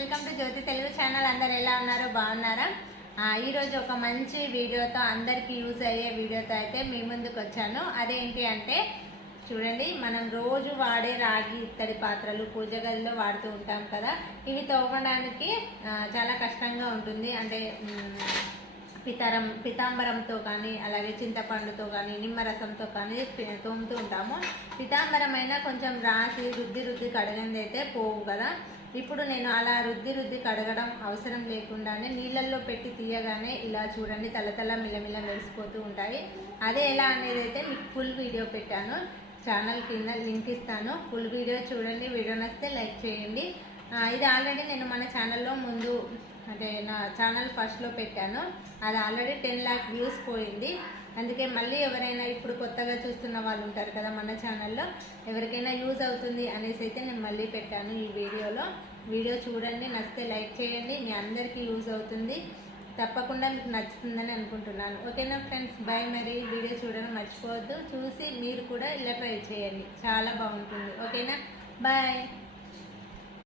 Welcome to Jyothi Telugu channel. అందరు ఎలా ఉన్నారు? బాగున్నారా? ఈరోజు ఒక మంచి వీడియోతో అందరికీ యూజ్ అయ్యే వీడియోతో అయితే మీ ముందుకు వచ్చాను. అదేంటి అంటే చూడండి మనం రోజు వాడే రాగి ఇత్తడి పాత్రలు పూజ గదిలో వాడుతూ ఉంటాం కదా. ఇవి తోమడానికి చాలా కష్టంగా ఉంటుంది. అంటే పితరం పితాంబరంతో కానీ అలాగే చింతపండుతో కానీ నిమ్మరసంతో కానీ తోముతూ ఉంటాము. పితాంబరం అయినా కొంచెం రాసి రుద్ది రుద్ది కడగంది అయితే పోవు కదా. ఇప్పుడు నేను అలా రుద్ది రుద్ది కడగడం అవసరం లేకుండానే నీళ్ళల్లో పెట్టి తీయగానే ఇలా చూడండి తలతల మిలమిల మెరిసిపోతూ ఉంటాయి. అదే ఎలా అనేది అయితే మీకు ఫుల్ వీడియో పెట్టాను. ఛానల్ కింద లింక్ ఇస్తాను. ఫుల్ వీడియో చూడండి. వీడియో నచ్చితే లైక్ చేయండి. ఇది ఆల్రెడీ నేను మన ఛానల్లో ముందు అంటే నా ఛానల్ ఫస్ట్లో పెట్టాను. అది ఆల్రెడీ టెన్ ల్యాక్ వ్యూస్ పోయింది. అందుకే మళ్ళీ ఎవరైనా ఇప్పుడు కొత్తగా చూస్తున్న వాళ్ళు ఉంటారు కదా మన ఛానల్లో ఎవరికైనా యూజ్ అవుతుంది అనేసి అయితే నేను మళ్ళీ పెట్టాను ఈ వీడియోలో. వీడియో చూడండి నచ్చితే లైక్ చేయండి మీ అందరికీ యూజ్ అవుతుంది. తప్పకుండా మీకు నచ్చుతుందని అనుకుంటున్నాను. ఓకేనా ఫ్రెండ్స్? బాయ్ మరి. వీడియో చూడడం మర్చిపోవద్దు. చూసి మీరు కూడా ఇలా ట్రై చేయండి. చాలా బాగుంటుంది. ఓకేనా? బాయ్.